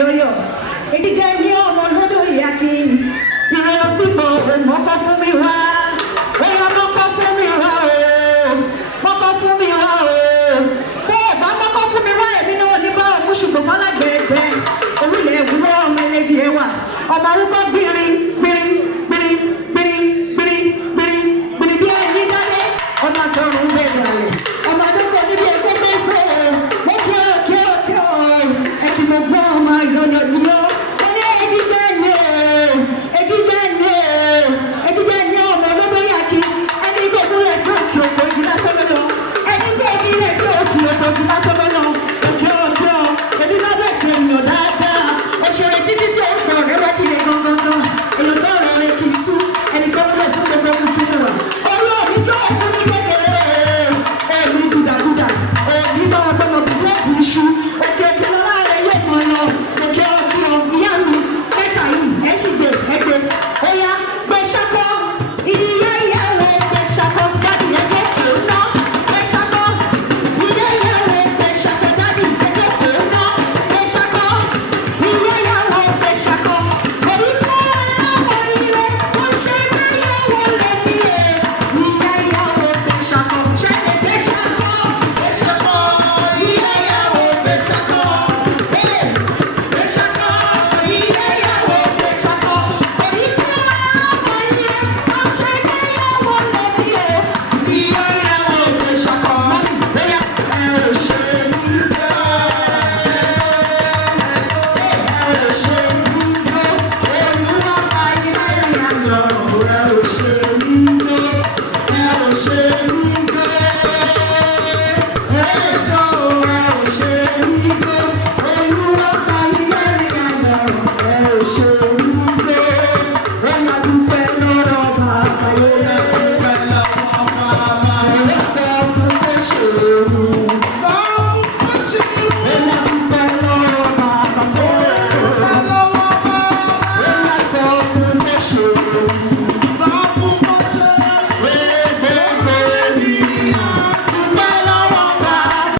yọ̀yọ̀ ìdíje ní ọmọ lọ́dọ̀ ìyá kí ìrẹ̀lẹ̀ tí mo mọ́kọ́ fún mi wá bóyá mọ́kọ́ fún mi wá o mọ́kọ́ fún mi wá o bẹ́ẹ̀ bá mọ́kọ́ fún mi wá èmi náà ní bá òun ṣùgbọ́n fọlágbẹ̀ẹ́gbẹ́ orílẹ̀ èwúrọ̀ ọmọ ẹlẹ́dìí ẹwà ọmọ orúkọ gbìnrin